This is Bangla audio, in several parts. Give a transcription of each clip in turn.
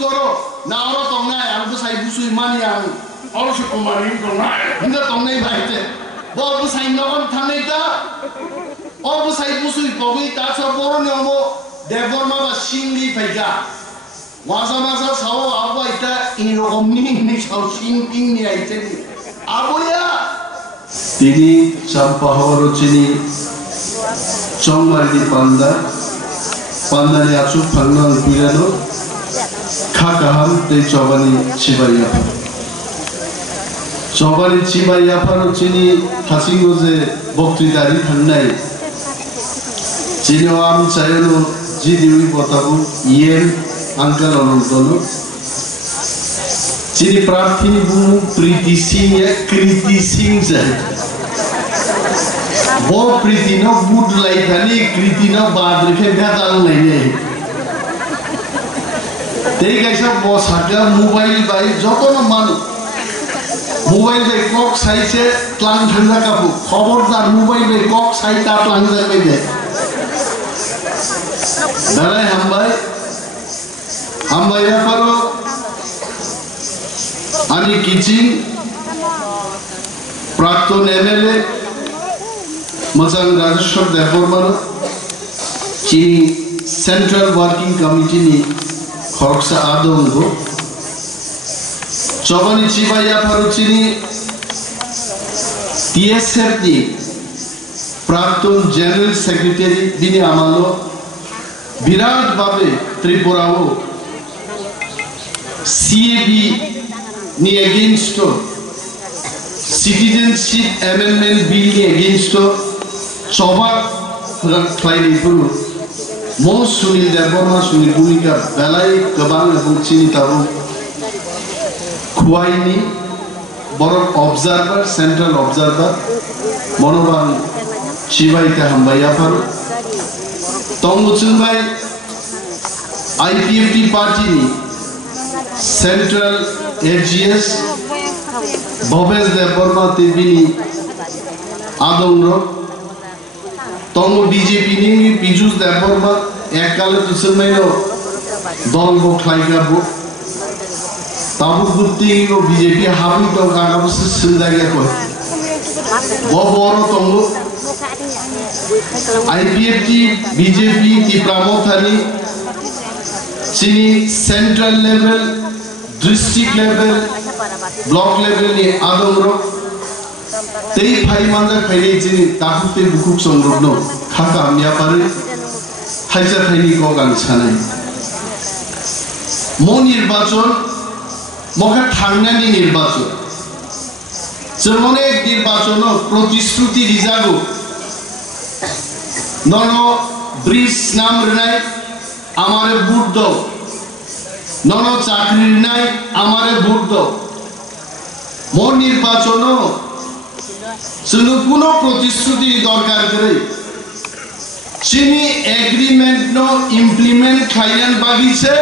koro na oro tongnai ang busai busui mani ang oro su kumari tongnai hinda tongnai baite bo busai nogon thanai ta o busai busui pogui ta sa boro ne omo deborma ba singli phaika wasa masa sao abo ita irokomni ni sao singping ni aite aboya tini champahor chini chongmari panda ni achu phangnang pirano kaham te chobani chibaya pharo chini hasingo je boktridari thangnai chino am chayano jidiwi botabu yen angkal onontolo chini prarthini bumu priti singh ya kriti singh jai bo priti no bud laithani kriti no badri khe bhedal nahi tei kaisa bo sakya mobile bai jotono manu mobile bai kok saise tlang thanga kabu khobordar mobile bai kok sai ta tlang ja bai de dalai hambai ya paro ani kiching প্রাক্তন এমএলএ মজান রাজেশ্বর দেববর্মা চিনি সেন্ট্রাল ওয়ার্কিং কমিটি নি খরকসা আদঙ্গ চবানি চিবাইয়া ফারুচিনি টিএসএফ নি প্রাক্তন জেনারেল সেক্রেটারি দিনে আমালো বিরাট ভাবে ত্রিপুরাও CAB ni against citizenship amendment bill ni against choba khlaini puru mo sunil deborma sunil bhumika belai gabang ebong chini tabu khuaini borok observer central observer monoban chibai ka hambaya paru tongmuchumbai IPFT party ni central AGS Bobes Deborma Tibini Adongro Tongo BJP ni Pijus Deborma Ekale Tusumaino Dongo Klaikabu Tabuk Butti BJP Habi to Kagabus Sundagako Boboro Tongo IPFT BJP Tipra Motha Chini central level district level block level ni adongro tei phai manja khaini chini takute bukuk songrobno khaka amya pare thaisa khaini ko gang chanai mo nirbachon mokha thangnani nirbachon jemone nirbachon protishruti rijago nono bridge nam renai amare vote দাও নন চাকরি নাই আমারে ভোট দাও মোর নির্বাচন শুধু কোনো প্রতিশ্রুতি দরকার করে চিনি এগ্রিমেন্ট নো ইমপ্লিমেন্ট খাইনান বাগিছে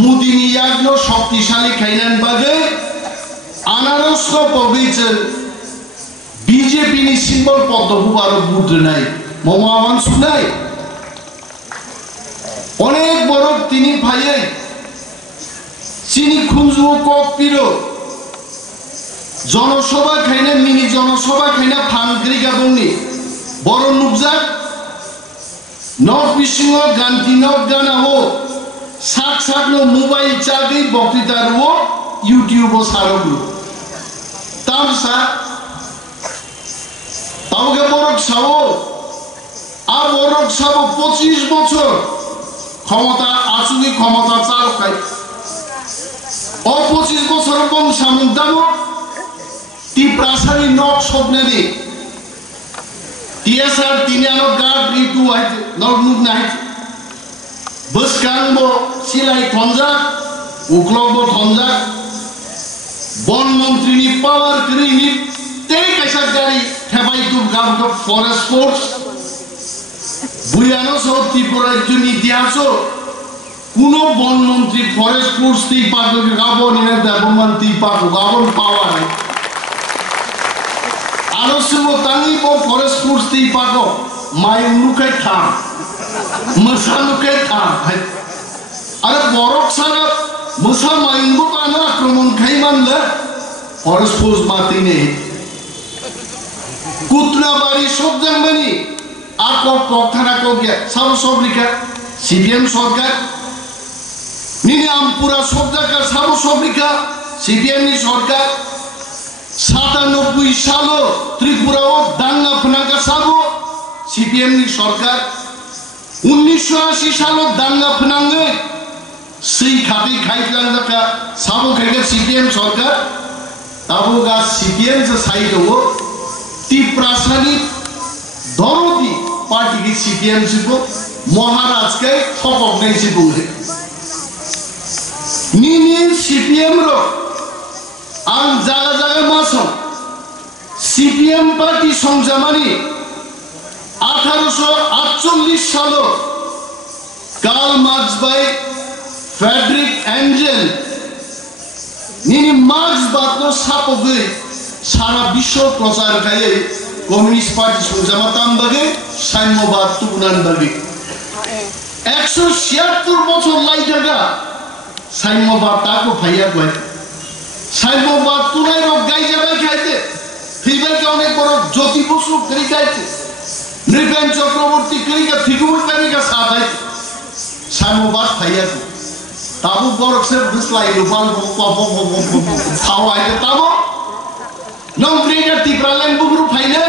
মুদিনি ইয়াগনো শক্তিশালী খাইনান বাগে আনারস পগিছে বিজেপি নি সিম্বল পদ্মভূ আর ভোট নাই মমাওয়ান শুনাই অনেক বড় তিনি ভাইয়ে চিনি খুঁজু কক পিরো জনসভা খাইনা মিনি জনসভা খাইনা ফানগ্রি গাবংনি বড় নুকজাক নর্থ বিশিং গান্তি নক গানা হো সাক সাক নো মোবাইল চাগি বক্তৃতার হো ইউটিউব ও সারগু তামসা তাওকে বড় সাও আর বড় সাও 25 বছর ক্ষমতা আসুনি ক্ষমতা চাল খাই ও 25 বছর বং সামুদাম তি প্রাসারি নক স্বপ্নে দি টিএসআর তিনানো গার্ড রিটু আইতে নরনুক নাই বসকানবো সিলাই থঞ্জা উকলব থঞ্জা বন মন্ত্রী নি পাওয়ার করিনি তেই কাইসা গাড়ি Hebei two guard forest force বুয়ানো সব ত্রিপুরার জন্য ইতিহাস কোন বনমন্ত্রী ফরেস্ট ফোর্স তি পাক গাবন এর দেবমান তি পাক গাবন পাওয়ার আরসুম তানি ব ফরেস্ট ফোর্স তি পাক মাই উনুকে থা মসানুকে থা আরে বরক সারা musa main bu kana akromon khaiman la forest force matine kutra bari sobjang bani akok kokthana kokya sab sobrika CPM সরকার নিনি আমপুরা সবজাকা সাবো সবরিকা CPM নি সরকার 97 সাল ত্রিপুরাও দাঙ্গা ফনাকা সাবো CPM নি সরকার 1980 সাল দাঙ্গা ফনাঙ্গে সেই খাতি খাইলাঙ্গা সাবো খাইগা CPM সরকার তাবুগা CPM যে সাইড হবো টিপ্রাসানি দরদি पार्टी की CPM सिपो महाराज के ठोक नहीं सिपो है नीनी CPM रो आं जागा जागा मासो CPM पार्टी संजामानी 1848 सालो कार्ल मार्क्स बाय फ्रेडरिक एंजल नीनी मार्क्स बात नो सापो गई सारा विश्व प्रचार करे कम्युनिस्ट पार्टी संजामाताम बगे साम्यवाद तुगुनान बगे 176 বছর লাই জায়গা সাম্যবাদ তাকো ভাইয়া কয় সাম্যবাদ তুলাই রোগ গাই যাবে খাইতে ফিরবে অনেক বড় জ্যোতি বসু করি খাইতে নৃপেন চক্রবর্তী করিকা ফিগুর করিকা সাথাই সাম্যবাদ ভাইয়া কো তাবু বরকসে বিসলাই রুপাল খাওয়াইতে তাবো নং গ্রেডার টিপ্রালেন বুবরু ফাইলে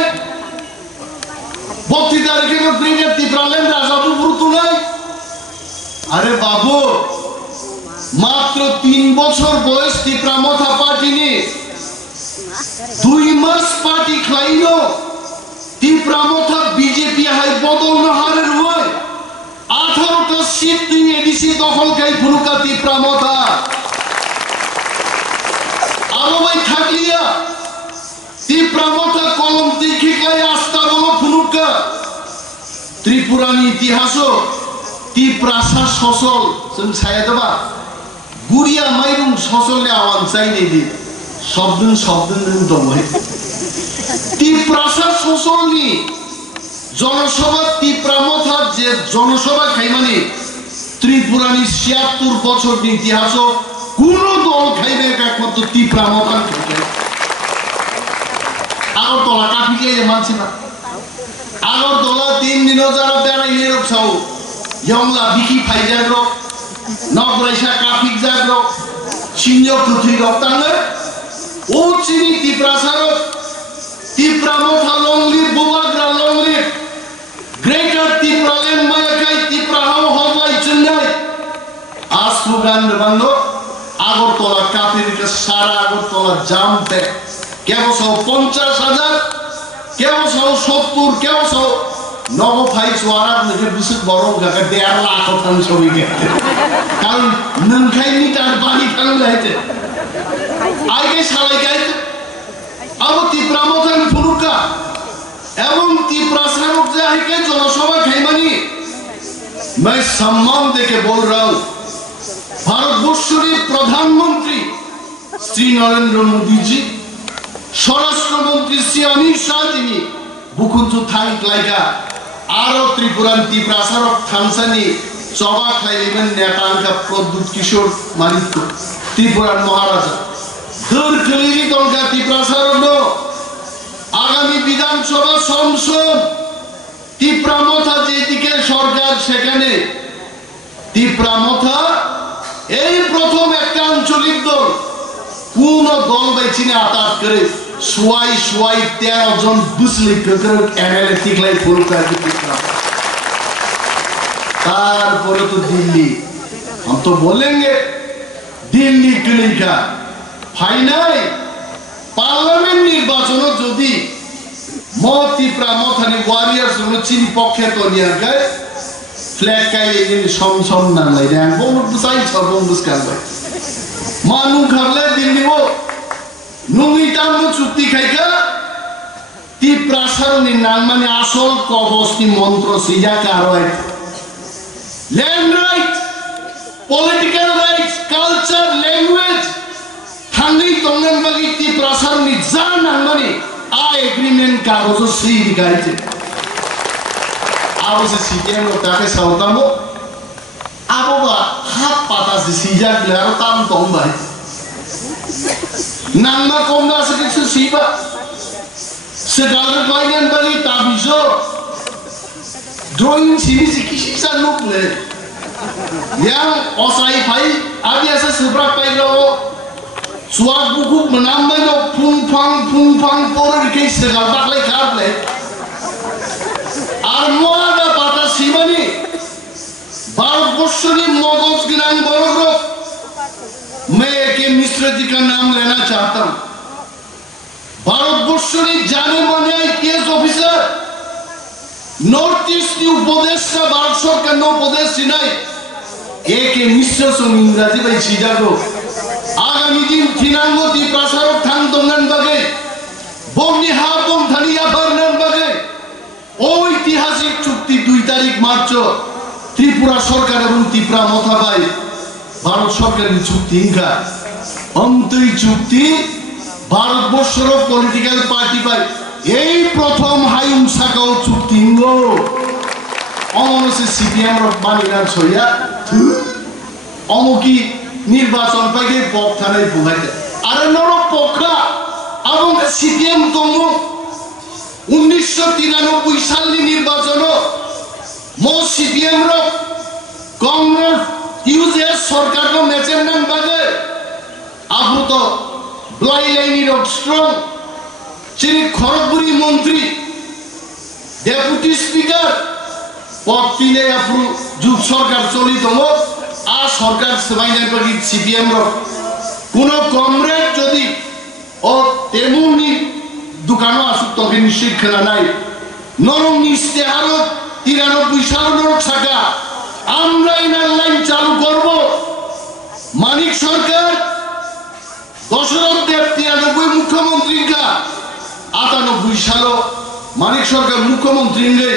32 তারিখে তো গ্রেডার টিপ্রালেন রাজাবু বুরু নাই আরে বাবু মাত্র 3 বছর বয়স টিপ্রা মথা পার্টি নি 2 মাস পার্টি খাইলো টিপ্রা মথা বিজেপি হাই বদল না হারের হয় 18টা সিট তুই এডিসি দখল খাই ফুলুকা টিপ্রা মথা আরো ভাই থাকলিয়া টিপ্রা মথা কলম দেখি গায় আস্থা বলো ফুলুকা ত্রিপুরানি ইতিহাস টিপ্রাসা সসল जों ছায়া দেবা গুড়িয়া মাইরুম সসলে আওয়ান চাই নেই দি শব্দ দম হয় টিপ্রাসা সসলনি জনসভা টিপ্রা মথা যে জনসভা খাইমানি ত্রিপুরানি 76 বছর ইতিহাস কোন দল খাইবে একমাত্র টিপ্রা মথা খাইবে আগরতলা কাফিকে মানছি না আগরতলা 3 দিন যারা বেড়াইলে রকছাও ইয়ংলা বিকি ফাইজার রক নগরাইসা কাফিক জাগ রক সিনিয়র তুথি রক্তাঙ্গে ও চিনি টিপ্রাসার টিপ্রা মথা লংলি বোবাগ্রা লংলি গ্রেটার টিপ্রালেন মায়াকাই টিপ্রা হাও হলাই চেন্নাই আজ প্রোগ্রাম বাংলো আগরতলা কাফিকে সারা আগরতলা জাম পে কেবল 50,000 কেবল 70 কেবল নব ফাই সোয়ারা নকে বুসুক বড় গাকা 1.5 লাখ টান ছবি কে কারণ নংখাইনি তার বাড়ি খানো লাইতে আগে সালাই গাইতে আবু টিপ্রা মথা ফুলুকা এবং টিপ্রা সারক जाहि के जनसभा खाइमानी मैं सम्मान देके बोल रहा हूं भारतवर्ष के प्रधानमंत्री श्री नरेंद्र मोदी जी स्वराष्ट्र मंत्री श्री अमित शाह जी बुकुंजु थांग लाइका आरो त्रिपुरान टिप्रासारक थानसानी चबा खाइलिमेन नेतांका प्रद्युत किशोर मालिक त्रिपुरान महाराजा दर कलिरी दलका टिप्रासारक आगामी विधानसभा संसद টিপ্রা মথা যেদিকে সরকার সেখানে টিপ্রা মথা এই প্রথম একটা আঞ্চলিক দল কোন দল বাইছিনে আতাত করে সোয়াই 13 জন বুসলি করে এমএলএ টিকলাই ফুলকা টিপ্রা তারপরে তো দিল্লি हम तो बोलेंगे दिल्ली क्लिका फाइनल पार्लियामेंट নির্বাচন যদি টিপ্রা মথানি ওয়ারিয়ার্স চিনি পক্ষে তো নিয়ে গায় ফ্ল্যাগ কাইলে যে সমসম না লাই দেন বন্ধ বুসাই সব বন্ধ কারবাই মানু খাবলে দিল্লিও নুঙ্গি টাম চুক্তি খাইকা টিপ্রা সারনি নাম মানে আসল কবস্তি মন্ত্র সিজা কারবাই land right political rights culture language থাঙ্গি তঙ্গন বাগি টিপ্রা সারনি জান মানে आ एग्रीमेंट कागज सी दिखाई अब से सीटेम ताके साउतामो अब बा हाथ batas sijak laro tam tong bai nangma komda sekecil siba segala kalian bagi tabiso drawing sini sikisi sanuk le yang osai pai abiasa sebrak pai lo suat buku menambah lo pung pang por ke segala baklai kap le armoa da batas siba ni भारतवर्षी मगज गिरान बड़ो मैं एक मिश्र जी का नाम लेना चाहता हूँ भारतवर्षी जाने माने आईपीएस ऑफिसर नॉर्थ ईस्ट उपदेश का भारत सरकार नो उपदेश सिनाई एक मिश्र संग इंग्रजी भाई सीधा को आगामी दिन थिनांगो दी प्रसारक थांग दोंगन बगे बोमनी हाबों धनिया भरनन बगे ओ ऐतिहासिक चुक्ति 2 तारीख मार्च त्रिपुरा सरकार এবং ত্রিপুরা মথা ভাই ভারত সরকারের চুক্তি ইনকা অন্তই চুক্তি ভারতবর্ষের পলিটিক্যাল পার্টি ভাই এই প্রথম হাইউম সাকাও চুক্তি ইনগো অমনসে সিপিএম র মানিনার ছইয়া অমকি নির্বাচন পাইকে পক্ষানাই বুঝাইতে আরে নর পক্ষা এবং সিপিএম তঙ্গ 1993 সালের নির্বাচন मो सीपीएम रो कांग्रेस यूजेस सरकार रो मेचेंडन बागे आपु तो ब्लाई लाइनी रो स्ट्रॉन्ग चिनी खरगपुरी मंत्री डेपुटी स्पीकर पत्तिले आपु जुग सरकार चली दमो आ सरकार सबाइने पगी सीपीएम रो कोनो कमरेड जदि ओ तेमुनी दुकानो आसु तबे निश्चित खेला নাই नरम इस्तेहारो 93 সাল টাকা আমরা ইনার লাইন চালু করব মানিক সরকার দশরথ দেব 93 মুখ্যমন্ত্রী কা 98 সাল মানিক সরকার মুখ্যমন্ত্রী রে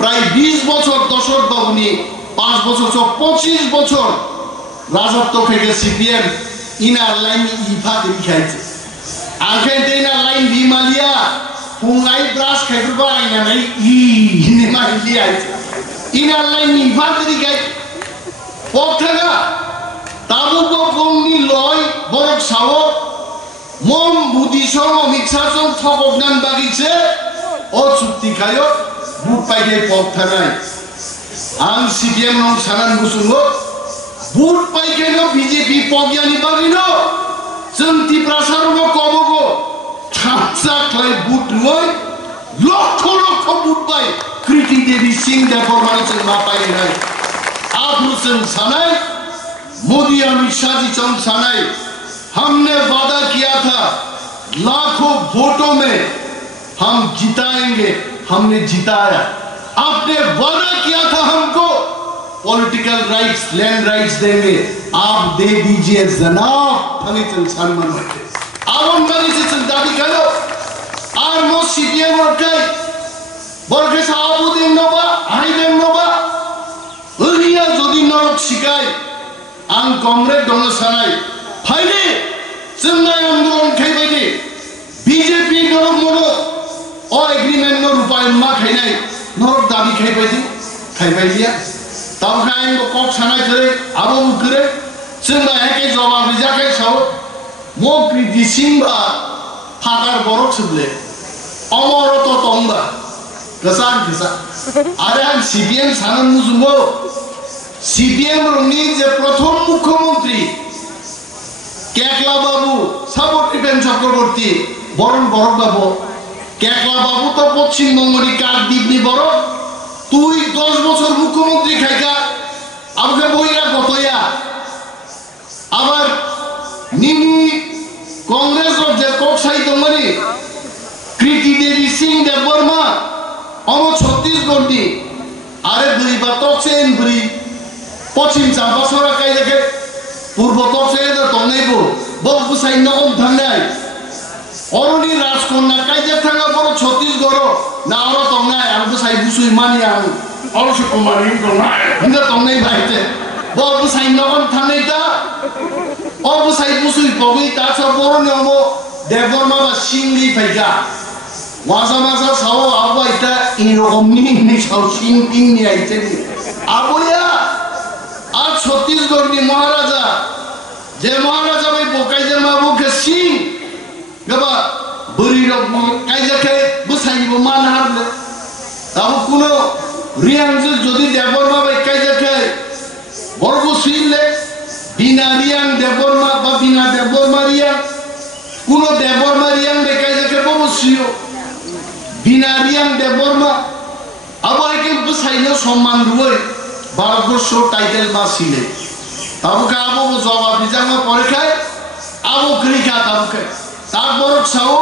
প্রায় 20 বছর দশরথ বাবুনি 5 বছর 25 বছর রাজত্ব থেকে সিপিএম ইনার লাইন ইফা দেখাইছে আগে ইনার লাইন বিমালিয়া Pungai beras kayak berapa ini nih? Ini mah lihat. Ini lain nih, fatri kayak. Pokoknya, tabuk bongni loy, borok sawo, mom budisong, mixasong, thokognan bagice, oh cukti kayo, bukai kayak pokoknya. Ang CPM nong sanan busungo, bukai kayak BJP pokyani bagino, senti prasarungo kobogo. Chapsa klay but loy, lokho but bay. Kriti Devi Singh deformation mapai hai. आप हुसैन सनाई, मोदी अमित शाह जी चंद सनाई, हमने वादा किया था लाखों वोटों में हम जिताएंगे, हमने जिताया। आपने वादा किया था हमको पॉलिटिकल राइट्स, लैंड राइट्स देंगे, आप दे दीजिए जनाब। हमें चंद सम्मान होते। आप हम कभी से दाबी करो, आर मो सीपीएम और कई बरके साहब दिन नोबा, आई दिन नोबा, उन्हीं जोड़ी नरक शिकाय, आं कांग्रेस दोनों सनाई, फाइले, चंदा आंदोलन कई बजे, बीजेपी नरक मोड़ो, और एग्रीमेंट नो रुपये मार खाई नहीं, नरक दाबी खाई बजे, तब खाएं वो कॉक सनाई करे, आबो करे, चंदा है के जवाब रिजा के साव मो कृति सिंबा फादर बरक सुबले अमरो तो तोंबा कसान अरे हम सीपीएम सानन मुजुंगो सीपीएम रोनी जे प्रथम मुख्यमंत्री केकला बाबू साबोटी पेन चक्रवर्ती बरन बरक बाबू केकला बाबू तो पश्चिम बंगली काट दीपनी बरक तुई 10 বছর मुख्यमंत्री खाइका आपके बोइरा गतया আবার নিনি कांग्रेस और जयकोक साई तंगरी कृति देवी सिंह देवबर्मा अमो छत्तीसगढ़ नी आरे बुरी बातों से इन बुरी पश्चिम चंपासरा कई देखे पूर्व तो से इधर तंगई को बहुत बुसाई नगम धन्याय और उन्हीं राजकन्या कई देख थंगा परो छत्तीसगढ़ ना और तंगाय हम बुसाई बुसुई मानिया और से कुमारी तंगाय इधर तंगई भाईते बहुत बुसाई नगम धन्याय ता और बुसाई बुसुई पगई ताचा परो ने अमो देवबर्मा बा सिंगली फाइका वाजा माजा साओ आबा इता इरोगमनी नि साओ सिंग पिंग नि आइते आबोया আর ছত্তিশগড়নি মহারাজা যে মহারাজা ভাই বোকাইজা মাবুকে সিং গবা বুড়ি রক কাইজাকে বুসাইব মান হারলে তাও কোনো রিয়াংজ যদি দেববর্মা ভাই কাইজাকে বর্গ সিলে বিনা রিয়াং দেববর্মা বা বিনা দেববর্মা রিয়াং কোনো দেববর্মা রিয়াং কাইজাকে ববসিও বিনা রিয়াং দেববর্মা আবাইকে বুসাইনো সম্মান রুই ভারতবর্ষ টাইটেল বা সিলে তাবুকে আবো জবাব দিজামা পরীক্ষায় আবো ক্রিকা তাবুকে তারপর ছাও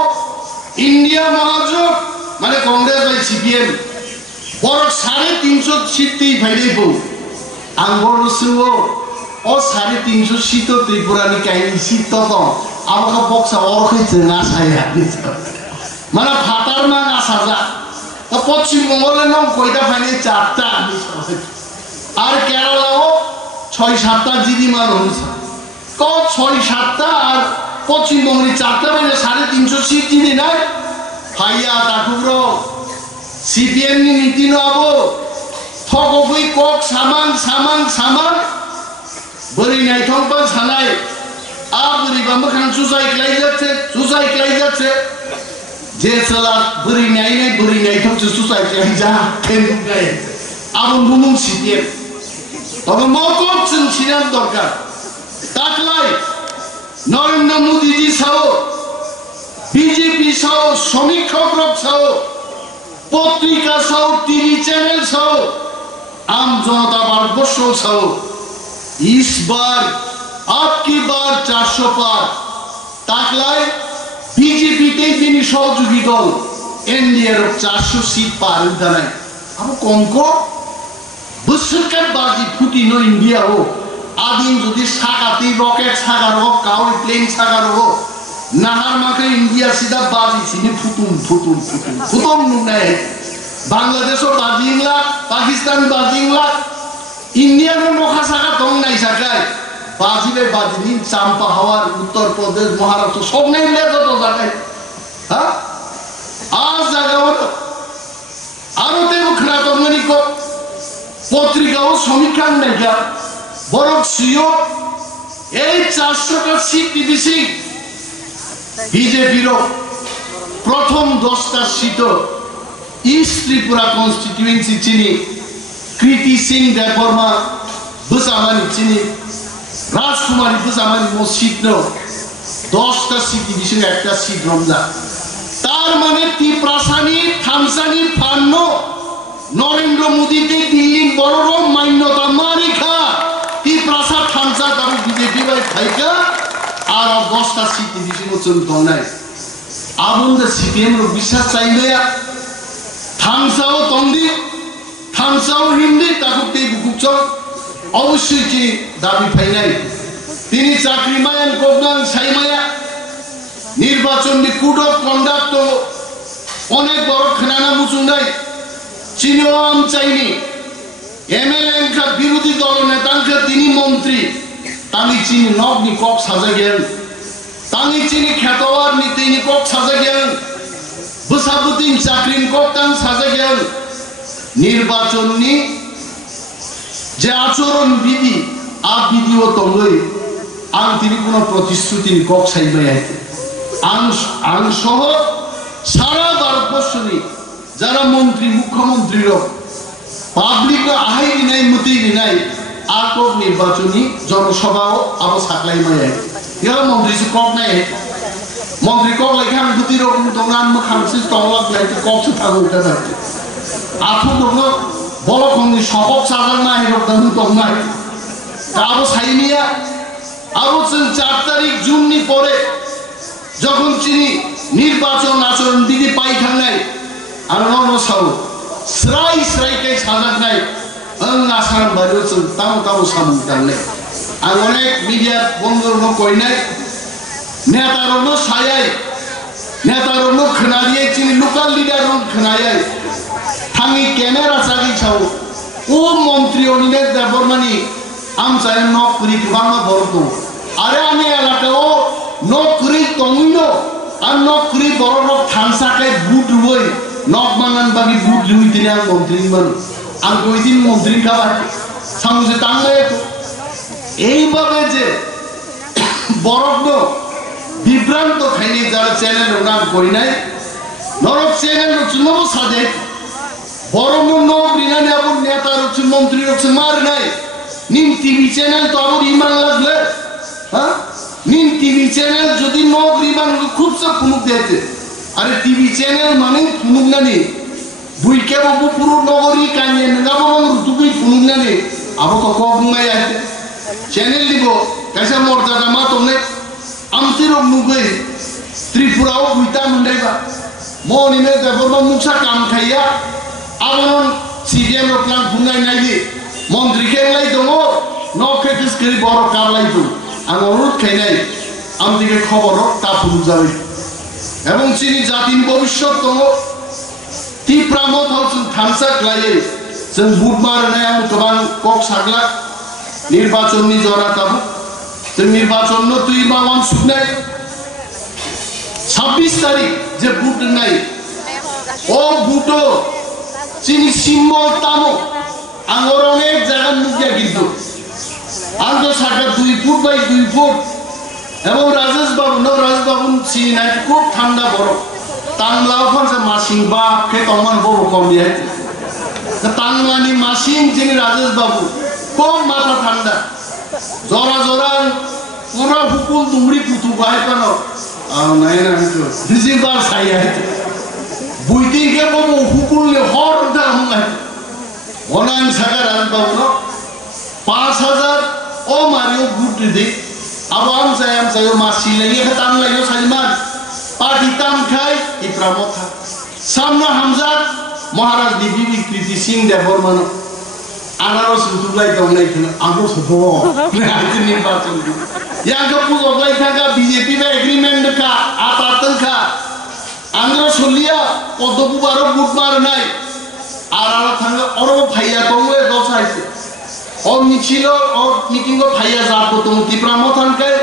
ইন্ডিয়া মহাজোট মানে কংগ্রেস বাই সিপিএম বড় 350 সিট ফাইলে বউ আঙ্গর সুও ও 350 সিট ত্রিপুরানি কাহিনী সিট তো আমাকে বক্সা অরখাইছে না সাইয়া মানে ফাটার মান আসা যা তো পশ্চিমবঙ্গের নাম কয়টা ফাইলে 4টা আর কেরালাও 6-7টা জিডি মান হয়েছে ক 6-7টা আর পশ্চিমবঙ্গের 4টা মানে 350 সিট জিডি নাই ভাইয়া তাকুব্রো সিপিএম নি নীতি নাবো থকবই কক সামান সামান সামান বরি নাই থংপা ছানাই আ বরি বামখান সুসাই ক্লাই যাচ্ছে যে সালা বরি নাই থংছে সুসাই ক্লাই যা কেন গায় আবন বুমুং সিপিএম তবে মকম ছিনার দরকার তাকলাই নরেন্দ্র মোদীজি Sao BJP Sao সমীক্ষক rock Sao পত্রিকা সাও টিভি চ্যানেল সাও आम जनता भारतवर्ष छाओ इस बार आपकी बार 400 पार ताकलाय बीजेपी ते दिन सहयोगी दल एनडीए 400 सीट पार दानाय अब कमको बोसोरकार बाजी फुटिनो इंडिया हो आदिन যদি সাকাতি রকেট সাগার হোক কাউরি প্লেন সাগার হোক নাহার মাকে ইন্ডিয়া সিধা বাজি সিনে ফুতুম নাই বাংলাদেশও বাজিংলা পাকিস্তান বাজিংলা ইন্ডিয়ানের নখা সাকা দং নাই সাকায় বাজিবে বাজিনি চাম্পা হাওয়ার উত্তর প্রদেশ মহারাষ্ট্র সব নাই লে যত জায়গায় হ্যাঁ আজ জায়গাও আরতে মুখরা তমনি কো পত্রিকাও সমীক্ষা নাই গা বরং সিও এই 400টা সিট টিভিসি বিজেপির প্রথম 10টা seat East Tripura constituency chini Kriti Singh Deborma Busamani chini Rajkumari Busamani Mosit no 10টা সিট ডিভিশন একটা সিট রমজা তার মানে ত্রিপ্রাসানি থামসানি ফান্নো নরেন্দ্র মোদীকে দিল্লি বড় মান্যতা মারিখা ত্রিপ্রাসা থামসা তার বিজেপি বাই খাইকা আর 10টা সিট ডিভিশন চলত নাই আবন্দে সিপিএম র বিশ্বাস চাইলে থামসাও তন্দি থামসাও হিন্দি তাকুতে বুকুচ অবশ্যই কি দাবি ফাইনাই তিনি চাকরি মায়ান কোগনান সাইমায়া নির্বাচন নি কোড অফ কন্ডাক্ট অনেক বড় খানা মুচুন্দাই চিনিও আম চাইনি এমএলএ কা বিরোধী দল নেতাঙ্কা তিনি মন্ত্রী তানি চিনি নগনি কক সাজা গেল তানি চিনি খেতওয়ার নি তিনি কক সাজা গেল বুসাবুদ্দিন চাকরিন কোকটান সাজা গেল নির্বাচন নি যে আচরণ বিধি আ বিধিও তঙ্গই আং তিনি কোন প্রতিশ্রুতি কক সাইবাই আইতে আং সহ সারা ভারতবর্ষ নি যারা মন্ত্রী মুখ্যমন্ত্রীর পাবলিক আহাই নাই মতি নাই আর কোক নির্বাচনী জনসভাও আবো সাকলাই মাই আইতে ইয়া মন্ত্রী সে কক নাই মন্ত্রী কক লেখা গুতি রকম দোকান খামসি তংলাক লাইতে কক থাকো এটা থাকে আথু দোকান বড় কোন সহব সাজার না এরকম দোকান আবো সাইনিয়া আবো 4 তারিখ জুন নি পরে যখন চিনি নির্বাচন আচরণ বিধি পাইখান নাই আর ননসাও স্রাই কে সাজাক নাই আং আসাম বাড়িও তাও সামুতার নাই আর অনেক মিডিয়া বন্ধুর কই নাই নেতারনো সায়াই নেতারনো খনারিয়ে চিনি লোকাল লিডার খনায়াই থামি ক্যামেরা চাগি ছাও ও মন্ত্রী অনিলেশ দেববর্মানি আম চাই নকরি বাংলা বলতো আরে আমি এলাকাও নকরি তঙ্গিল আর নকরি বড় লোক থানসাকে বুট রুই নক মানান বাকি বুট রুই দিনে মন্ত্রী মান আর কই দিন মন্ত্রী খাবার সামুজে টাঙ্গায় তো এইভাবে যে বরগ্ন বিভ্রান্ত খাইনি যারা চ্যানেল নাম করি নাই নরক চ্যানেল চুনব সাজে বরগ্ন নব রিনানি আবুর নেতা রচ্ছে মন্ত্রী রচ্ছে মার নাই নিম টিভি চ্যানেল তো আবুর ইমান লাগলে হ্যাঁ নিম টিভি চ্যানেল যদি নব রিমান খুব সব ফুনুক দিয়েছে আরে টিভি চ্যানেল মানে ফুনুক নানি বুইকে বাবু পুরো নগরী কানিয়ে নেগাবো রুতুবি ফুনুক নানি আবো কক বুমাই আছে চ্যানেল দিব कैसा मर्यादा मा तुमने आमतिरक नुगै त्रिपुराव बुइता मोनदाइबा मनि मे देबो मुसा काम खाइया आबन सीएम रक्लाम बुंगाय नायि मन्त्रि खेलाय दङो नखे किसकरि बर काबलाय दं आं अनुरोध खाइनाय आमतिके खबर तापुल जाबाय এবং চিনি জাতির ভবিষ্যৎ दङ तीप्रा मथा थामसाक लायो जों बुधबार नायाव गोबां कक साग्ला निर्वाचननि जरा ताबुक जों निर्वाचन तुई मावान सुनाय 26 तारिख जे बुट नाय ओ बुटो चिनि सिम्बल तामो आंगर अनेक जायगा मुगिया किन्तु आंगो साका 2 फुट बाय 2 फुट এবং রাজেশ বাবু চিনি নাই খুব ঠান্ডা বরফ টাংলাও ফানছে মাসিং বা কে তমান বড় কম দিয়ে টাংলানি মাসিং যিনি রাজেশ বাবু কম মাথা ঠান্ডা জরা জরা পুরা হুকুল দুমড়ি পুতু বাই কেন নাই না ডিজিবার সাই আছে বুইতে কে বাবু হুকুল হর উঠা হুমাই বনাং সাগা রাজেশ বাবু 5000 ও মারিও গুড দি আবাম সায়াম মাসি লাগি খতাম লাগি সাইমান पार्टी ताम खाई टिप्रा मथा सामना हमजात महाराज दिबी कृति सिंह देवर मानो आनारस रुतुबलाय दंनाय खन आगो सबो नायति निर्वाचन यागो पुजोबलाय थागा बीजेपी बे एग्रीमेंट का आपातन का आंग्र सलिया पदबु बारो बुधबार नाय आरारा थांगा अरो भाइया दंले दसाइसे ओ मिचिलो ओ मिटिंगो भाइया जाबो तुम टिप्रा मथान खाय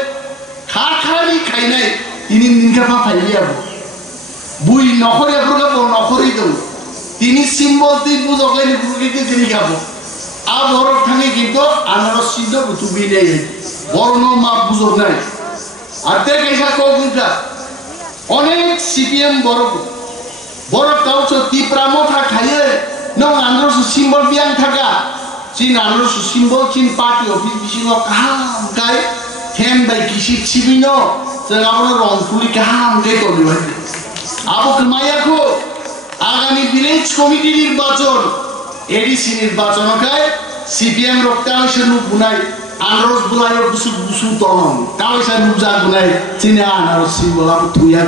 खाखारि खाइनाय তিনি নিনকা পা ফাইলিয়া বুই নখরে প্রগাবো নখরেই দৌ তিনি সিম্বল তিন বুঝকাইনি বুঝিতে তিনি গাবো আ বড় ঠাঙে কিন্তু আনারস সিদ্ধ রুতুবি নেই বর্ণ মাপ বুঝক নাই আর তে কেসা কৌগুটা অনেক সিপিএম বড় কাউচ টিপ্রা মথা খাইয়ে নং আনারস সিম্বল বিয়াং থাকা চিন আনারস সিম্বল চিন পার্টি অফিস বিসিং কাহাম গাই থেম বাই কিসিপ সিবিনো जों आबो रंफुली गाहाम गे तलिबाय आबो मायाखौ आगामी विलेज कमिटी निर्वाचन एडिसि निर्वाचनखाय सीपीएम रक्तांश नुबुनाय आनारस बुलायो बुसु बुसु दं कावैसा नुजा बुनाय चिना आनारस सिम्बल आबो थुया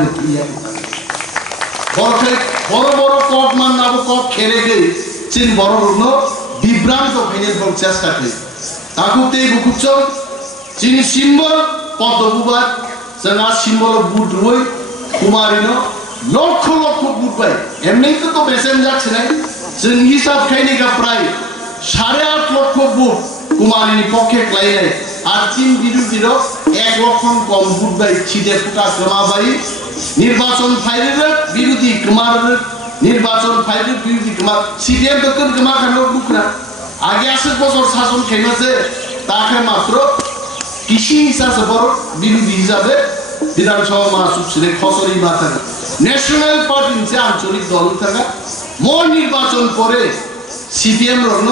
बरखाय बड़ कक मान आबो कक खेरेगे चिन बरनो विभ्रांत फैने बं चेष्टा खाय ताकुते बुकुचो चिन सिम्बल पदबुबाद जोंहा सिम्बल बुट रय कुमारिनो लक्ष लक्ष बुट बाय एमनिथ तो बेसेन जाछिनाय जों हिसाब खायनिगा प्राय 8.5 लक्ष बुट कुमारिनि पक्षे क्लायनाय आर तीन बिरुदिर 1 लक्ष कम बुट बाय छिदे फुटा कमाबाय निर्वाचन फाइले बिरुदि कुमार निर्वाचन फाइले बिरुदि कुमार सीडीएम दकन कुमार खानो बुकना आगे 80 বছর শাসন খেয়েছে তাকে মাত্র কৃষি হিসাবে বড় বিরোধী হিসাবে বিধানসভা মহাসচিব খসড়ি মাথা ন্যাশনাল পার্টি যে আঞ্চলিক দল থাকা মোর নির্বাচন পরে সিপিএম রন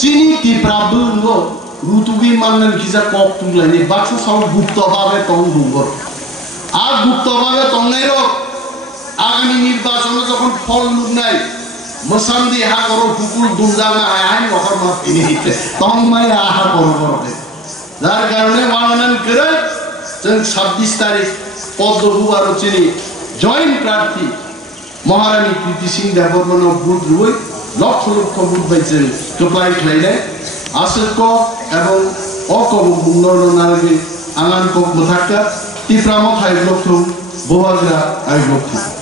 চিনি টিপ্রা বুঙ্গ রুতুবি মানন কিজা কক তুলাইনি বাক্স সব গুপ্তভাবে তং দুবর আর গুপ্তভাবে তংনাই রক আগামী নির্বাচনে যখন ফল লুকনাই মসান্দি হা করো হুকুল দুমজামা আইন নহর মা তিনি তং মাই আহা করো যার কারণে মাননান করে जों 26 तारिख पद्मभू आरो चिनी जॉइंट प्रार्थी महारानी कृति सिंह देवबर्मन बुट रुई लक्ष लक्ष बुट बाइजे टप्लाइ खाइनाय आसको एवं अकब बुंगरनो नारगि आंगान कक मथाका टिप्रा मथा लक्ष बोहाग्रा आइ लक्ष